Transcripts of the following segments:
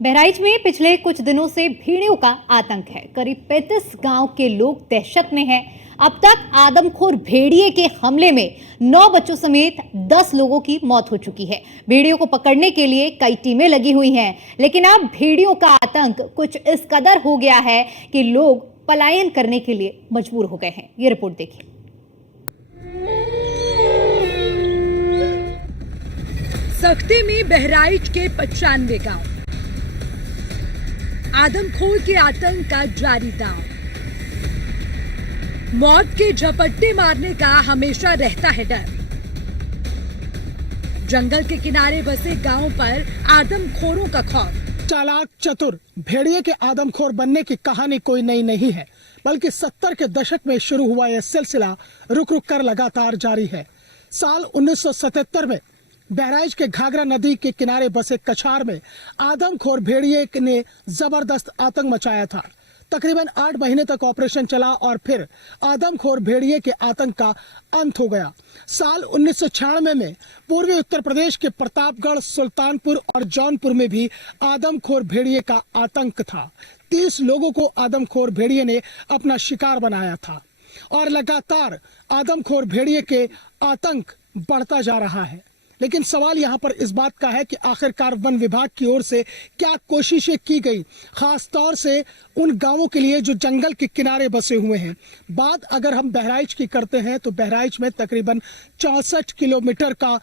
बहराइच में पिछले कुछ दिनों से भेड़ियों का आतंक है। करीब 35 गांव के लोग दहशत में हैं। अब तक आदमखोर भेड़िए के हमले में 9 बच्चों समेत 10 लोगों की मौत हो चुकी है। भेड़ियों को पकड़ने के लिए कई टीमें लगी हुई हैं, लेकिन अब भेड़ियों का आतंक कुछ इस कदर हो गया है कि लोग पलायन करने के लिए मजबूर हो गए हैं। ये रिपोर्ट देखिए। सख्ते में बहराइच के 95 गांव, आदमखोर के आतंक का जारी दांव। मौत के झपट्टे मारने का हमेशा रहता है डर। जंगल के किनारे बसे गांव पर आदमखोरों का खौफ। चालाक चतुर भेड़िए के आदमखोर बनने की कहानी कोई नई नहीं है, बल्कि 70 के दशक में शुरू हुआ यह सिलसिला रुक रुक कर लगातार जारी है। साल 1977 में बहराइच के घाघरा नदी के किनारे बसे कछार में आदमखोर भेड़िए ने जबरदस्त आतंक मचाया था। तकरीबन 8 महीने तक ऑपरेशन चला और फिर आदमखोर भेड़िए के आतंक का अंत हो गया। साल 1996 में पूर्वी उत्तर प्रदेश के प्रतापगढ़, सुल्तानपुर और जौनपुर में भी आदमखोर भेड़िए का आतंक था। 30 लोगों को आदमखोर भेड़िए ने अपना शिकार बनाया था और लगातार आदमखोर भेड़िए के आतंक बढ़ता जा रहा है। लेकिन सवाल यहाँ पर इस बात का है कि आखिरकार वन विभाग की ओर से क्या कोशिशें की गई, खास तौर से उन गांवों के लिए जो जंगल के किनारे बसे हुए हैं। बात अगर हम बहराइच की करते हैं तो बहराइच में तकरीबन 64 किलोमीटर का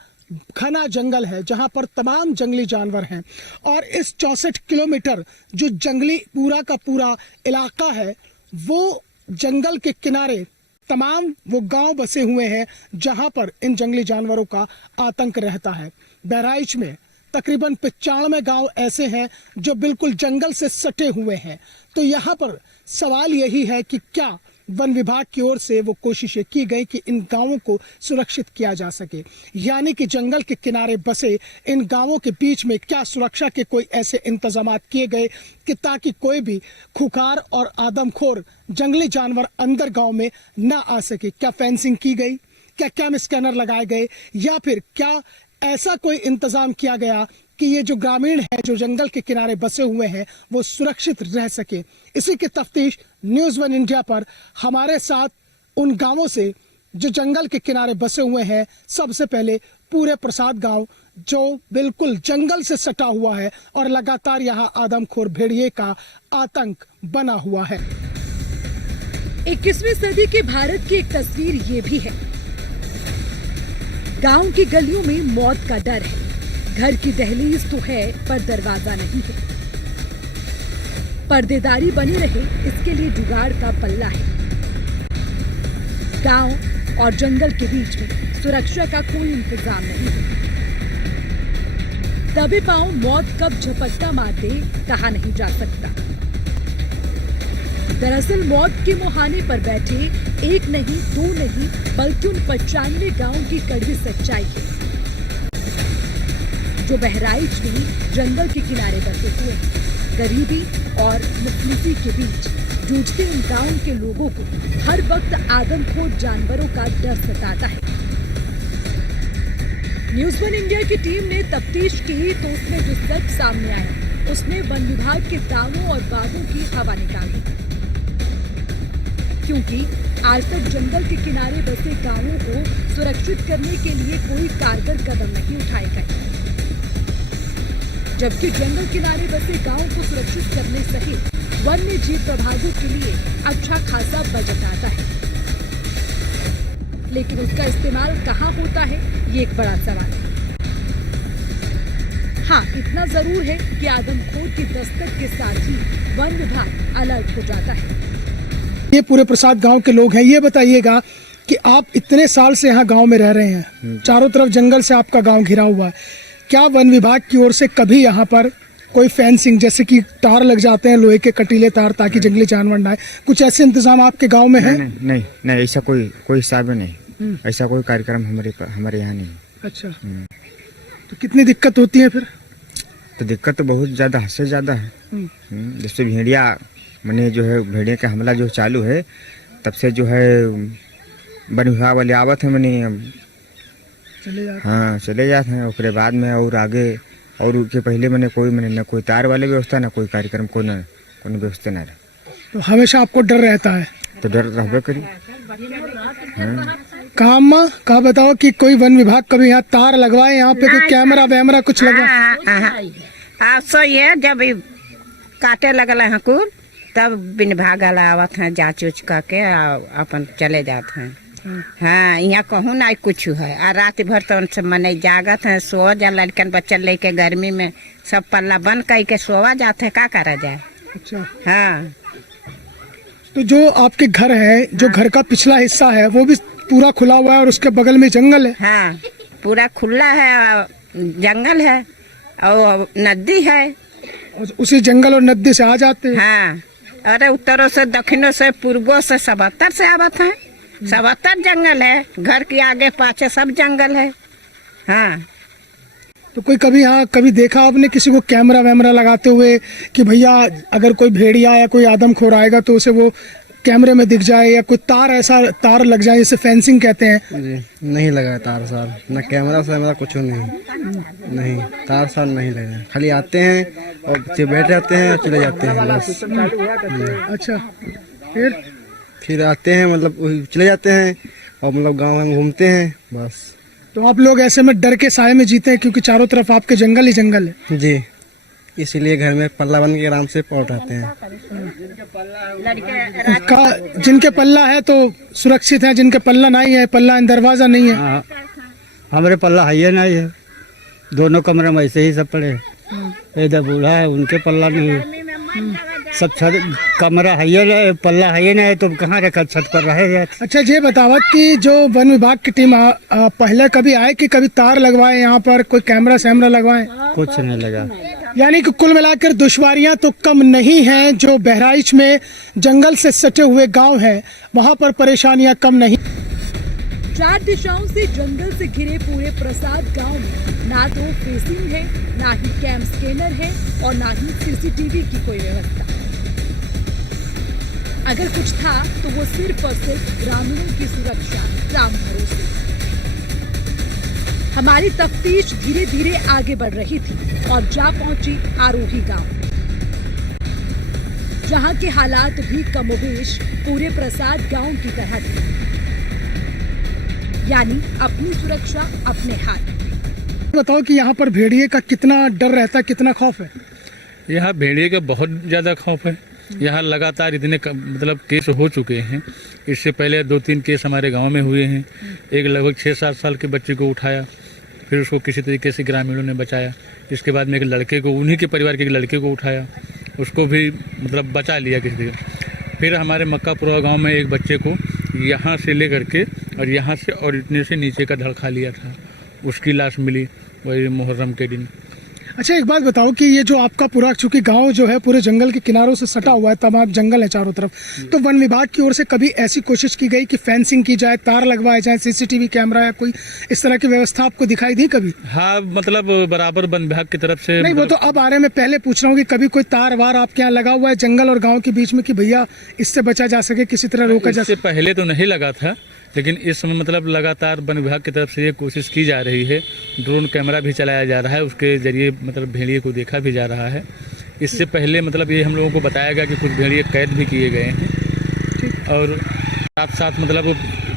घना जंगल है, जहां पर तमाम जंगली जानवर हैं। और इस 64 किलोमीटर जो जंगली पूरा का पूरा इलाका है, वो जंगल के किनारे तमाम वो गांव बसे हुए हैं जहां पर इन जंगली जानवरों का आतंक रहता है। बहराइच में तकरीबन 95 गांव ऐसे हैं जो बिल्कुल जंगल से सटे हुए हैं। तो यहाँ पर सवाल यही है कि क्या वन विभाग की ओर से वो कोशिशें की गई कि इन गांवों को सुरक्षित किया जा सके, यानी कि जंगल के किनारे बसे इन गांवों के बीच में क्या सुरक्षा के कोई ऐसे इंतजाम किए गए कि ताकि कोई भी खुखार और आदमखोर जंगली जानवर अंदर गांव में ना आ सके। क्या फेंसिंग की गई, क्या कैम स्कैनर लगाए गए, या फिर क्या ऐसा कोई इंतजाम किया गया कि ये जो ग्रामीण है जो जंगल के किनारे बसे हुए हैं वो सुरक्षित रह सके। इसी की तफ्तीश न्यूज़ वन इंडिया पर हमारे साथ उन गांवों से जो जंगल के किनारे बसे हुए हैं, सबसे पहले पूरे प्रसाद गांव जो बिल्कुल जंगल से सटा हुआ है और लगातार यहाँ आदमखोर भेड़िए का आतंक बना हुआ है। 21वीं सदी के भारत की एक तस्वीर ये भी है। गांव की गलियों में मौत का डर है। घर की दहलीज तो है पर दरवाजा नहीं है। पर्देदारी बनी रहे इसके लिए जुगाड़ का पल्ला है। गांव और जंगल के बीच में सुरक्षा का कोई इंतजाम नहीं है। दबे पांव मौत कब झपट्टा मार दे कहा नहीं जा सकता। दरअसल मौत के मुहाने पर बैठे एक नहीं, दो नहीं, बल्कि उन 95 गांव की कड़वी सच्चाई है जो बहराइच में जंगल के किनारे बसे हुए हैं। गरीबी और मुफलिसी के बीच जूझते इन गांव के लोगों को हर वक्त आदमखोर जानवरों का डर सताता है। न्यूज़ वन इंडिया की टीम ने तफ्तीश की तो उसमें जो सच सामने आया उसने वन विभाग के दावों और वादों की हवा निकाल दी। क्योंकि आज तक जंगल के किनारे बसे गांवों को सुरक्षित करने के लिए कोई कारगर कदम नहीं उठाए गए, जबकि जंगल किनारे बसे गांव को सुरक्षित करने सहित वन्य जीव प्रभागों के लिए अच्छा खासा बजट आता है, लेकिन उसका इस्तेमाल कहाँ होता है ये एक बड़ा सवाल है। हाँ, इतना जरूर है कि आदमखोर की दस्तक के साथ ही वन विभाग अलर्ट हो जाता है। ये पूरे प्रसाद गांव के लोग हैं। ये बताइएगा कि आप इतने साल से यहाँ गांव में रह रहे हैं, चारों तरफ जंगल से आपका गांव घिरा हुआ है, क्या वन विभाग की ओर से कभी यहाँ पर कोई फेंसिंग जैसे कि तार लग जाते हैं, लोहे के कटीले तार, ताकि जंगली जानवर ना आए, कुछ ऐसे इंतजाम आपके गांव में है? नहीं, ऐसा कोई हिसाब नहीं, ऐसा कोई कार्यक्रम हमारे यहाँ नहीं। अच्छा, तो कितनी दिक्कत होती है फिर? तो दिक्कत तो बहुत ज़्यादा, हद से ज़्यादा है। जैसे भेड़िया मैंने जो है भेड़िया का हमला जो चालू है तब से जो है वन विभाग वाले आवत है, मैंने चले जाते हैं। उसके बाद में और आगे और उसके पहले मैंने कोई मैंने न कोई तार वाले व्यवस्था ना कोई कार्यक्रम को न कोनो व्यवस्था ना रहा। तो हमेशा आपको डर रहता है? तो डर रहबे करी। कहा बताओ कि कोई वन विभाग कभी यहाँ तार लगवाए, यहाँ पे कोई कैमरा वैमरा कुछ लगवाए? सो ये जब ई काटे लगल है कुल तब बिन भागल आवत हैं जाँच उच करके अपन चले जाते हैं। हाँ यहाँ कहूँ ना कुछ है आ रात भर तो उनसे मने जागत है सो जा लड़कन बच्चन लेके गर्मी में सब पल्ला बंद करके सोवा जाते हैं का करा जाए। अच्छा, हाँ तो जो आपके घर है, जो घर का पिछला हिस्सा है वो भी पूरा खुला हुआ है और उसके बगल में जंगल है? हाँ पूरा खुला है और जंगल है और नदी है। और उसी जंगल और नदी से आ जाते हैं? हाँ अरे उत्तरों से दक्षिणों से पूर्वों से 77 से आवत है। 77 जंगल है, घर के आगे पाछे सब जंगल है। हाँ तो कोई कभी यहाँ कभी देखा आपने किसी को कैमरा वैमरा लगाते हुए कि भैया अगर कोई भेड़िया या कोई आदमखोर आएगा तो उसे वो कैमरे में दिख जाए, या कोई तार ऐसा तार लग जाए जिसे फेंसिंग कहते हैं? जी नहीं लगा तार सार, ना कैमरा से मेरा कुछ नहीं तार सार नहीं लगा। खाली आते हैं और बच्चे बैठ जाते हैं और चले जाते हैं बस। अच्छा, फिर आते हैं मतलब वही चले जाते हैं और मतलब गांव में घूमते हैं बस। तो आप लोग ऐसे में डर के साए में जीते हैं क्योंकि चारों तरफ आपके जंगल ही जंगल है? जी इसीलिए घर में पल्ला बन के आराम से पहुँच आते हैं। जिनके पल्ला है तो सुरक्षित है, जिनके पल्ला नहीं है, पल्ला दरवाजा नहीं है। हमारे पल्ला है नहीं है, दोनों कमरे में ऐसे ही सब पड़े। इधर बूढ़ा है उनके पल्ला नहीं है, सब छत कमरा है पल्ला है नहीं तो कहाँ रखा छत पर रहे। अच्छा ये बतावा कि जो वन विभाग की टीम पहले कभी आए कि कभी तार लगवाए यहाँ पर, कोई कैमरा सैमरा लगवाए? कुछ नहीं लगा। यानी कि कुल मिलाकर दुश्वारियां तो कम नहीं हैं। जो बहराइच में जंगल से सटे हुए गांव हैं वहां पर परेशानियां कम नहीं। 4 दिशाओं से जंगल से घिरे पूरे प्रसाद गांव में ना तो फेंसिंग है, ना ही कैम स्कैनर है और ना ही सीसीटीवी की कोई व्यवस्था। अगर कुछ था तो वो सिर्फ और सिर्फ ग्रामीणों की सुरक्षा, राम भरोसे। हमारी तफ्तीश धीरे धीरे आगे बढ़ रही थी और जा पहुंची आरोही गांव, जहां के हालात भी कमोबेश पूरे प्रसाद गांव की तरह थे, यानी अपनी सुरक्षा अपने हाथ। बताओ कि यहाँ पर भेड़िए का कितना डर रहता है, कितना खौफ है? यहाँ भेड़िए का बहुत ज़्यादा खौफ है। यहाँ लगातार इतने मतलब केस हो चुके हैं। इससे पहले 2-3 केस हमारे गांव में हुए हैं। एक लगभग 6-7 साल के बच्चे को उठाया, फिर उसको किसी तरीके से ग्रामीणों ने बचाया। इसके बाद में एक लड़के को, उन्हीं के परिवार के एक लड़के को उठाया, उसको भी मतलब बचा लिया किसी तरीके। फिर हमारे मक्कापुरा गांव में एक बच्चे को यहाँ से ले करके और यहाँ से और इतने से नीचे का धड़ खा लिया था, उसकी लाश मिली वही मुहर्रम के दिन। अच्छा एक बात बताओ कि ये जो आपका पूरा, चूंकि गांव जो है पूरे जंगल के किनारों से सटा हुआ है, तमाम जंगल है चारों तरफ, तो वन विभाग की ओर से कभी ऐसी कोशिश की गई कि फेंसिंग की जाए, तार लगवाए जाए, सीसीटीवी कैमरा या कोई इस तरह की व्यवस्था आपको दिखाई दी कभी? हाँ मतलब बराबर वन विभाग की तरफ से नहीं, वो तो अब आ रहे, मैं पहले पूछ रहा हूँ कि कभी कोई तार वार आपके यहाँ लगा हुआ है जंगल और गाँव के बीच में कि भैया इससे बचा जा सके, किसी तरह रोका जा सके? पहले तो नहीं लगा था, लेकिन इस समय मतलब लगातार वन विभाग की तरफ से ये कोशिश की जा रही है। ड्रोन कैमरा भी चलाया जा रहा है, उसके जरिए मतलब भेड़िए को देखा भी जा रहा है। इससे पहले मतलब ये हम लोगों को बताया गया कि कुछ भेड़िए कैद भी किए गए हैं और साथ साथ मतलब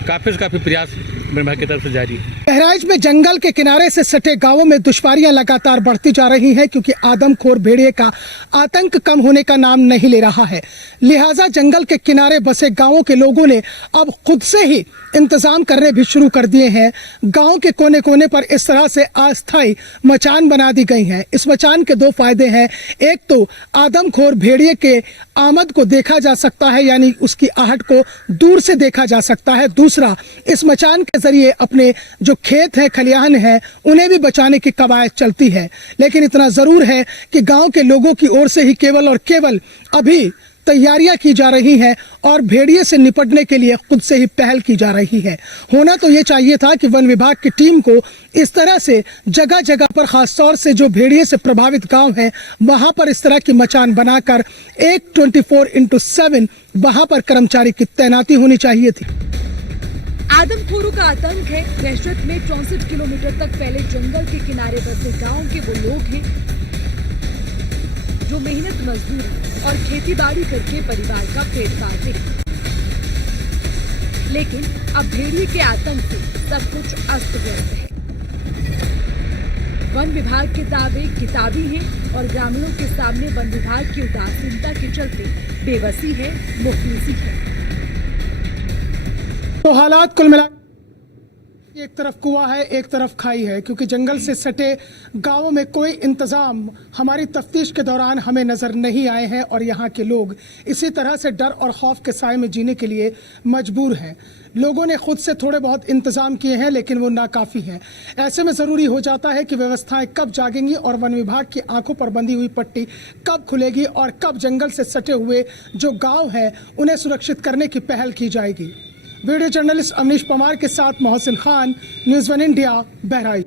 काफ़ी प्रयास वन विभाग की तरफ से जारी है। बहराइच में जंगल के किनारे से सटे गांवों में दुश्वारियां लगातार बढ़ती जा रही हैं क्योंकि आदमखोर भेड़िए का आतंक कम होने का नाम नहीं ले रहा है। लिहाजा जंगल के किनारे बसे गांवों के लोगों ने अब खुद से ही इंतजाम करने भी शुरू कर दिए हैं। गांव के कोने कोने पर इस तरह से अस्थायी मचान बना दी गई हैं। इस मचान के 2 फायदे हैं। एक तो आदमखोर भेड़िए के आमद को देखा जा सकता है, यानी उसकी आहट को दूर से देखा जा सकता है। दूसरा, इस मचान के जरिए अपने जो खेत है, खलिहान है, उन्हें भी बचाने की कवायद चलती है। लेकिन इतना जरूर है कि गांव के लोगों की ओर से ही केवल और केवल अभी तैयारियां की जा रही हैं और भेड़िए से निपटने के लिए खुद से ही पहल की जा रही है। होना तो ये चाहिए था कि वन विभाग की टीम को इस तरह से जगह जगह पर, खासतौर से जो भेड़िए से प्रभावित गांव हैं, वहां पर इस तरह की मचान बनाकर एक 24/7 वहां पर कर्मचारी की तैनाती होनी चाहिए थी। आदमखोरों का आतंक है। दहशत में 64 किलोमीटर तक फैले जंगल के किनारे बसे गांव के वो लोग हैं जो मेहनत मजदूरी और खेतीबाड़ी करके परिवार का पेट पालते हैं। लेकिन अब भेड़िए के आतंक से सब कुछ अस्त व्यस्त है। वन विभाग के दावे किताबी हैं और ग्रामीणों के सामने वन विभाग की उदासीनता के चलते बेबसी है, मुफलिसी है। तो हालात कुल मिला एक तरफ कुआं है, एक तरफ खाई है, क्योंकि जंगल से सटे गांवों में कोई इंतजाम हमारी तफ्तीश के दौरान हमें नजर नहीं आए हैं और यहाँ के लोग इसी तरह से डर और खौफ के साए में जीने के लिए मजबूर हैं। लोगों ने खुद से थोड़े बहुत इंतजाम किए हैं, लेकिन वो नाकाफी हैं। ऐसे में ज़रूरी हो जाता है कि व्यवस्थाएं कब जागेंगी और वन विभाग की आंखों पर बंधी हुई पट्टी कब खुलेगी और कब जंगल से सटे हुए जो गाँव हैं उन्हें सुरक्षित करने की पहल की जाएगी। वीडियो जर्नलिस्ट अवनीश पवार के साथ मोहसिन खान, न्यूज़ 1 इंडिया, बहराइच।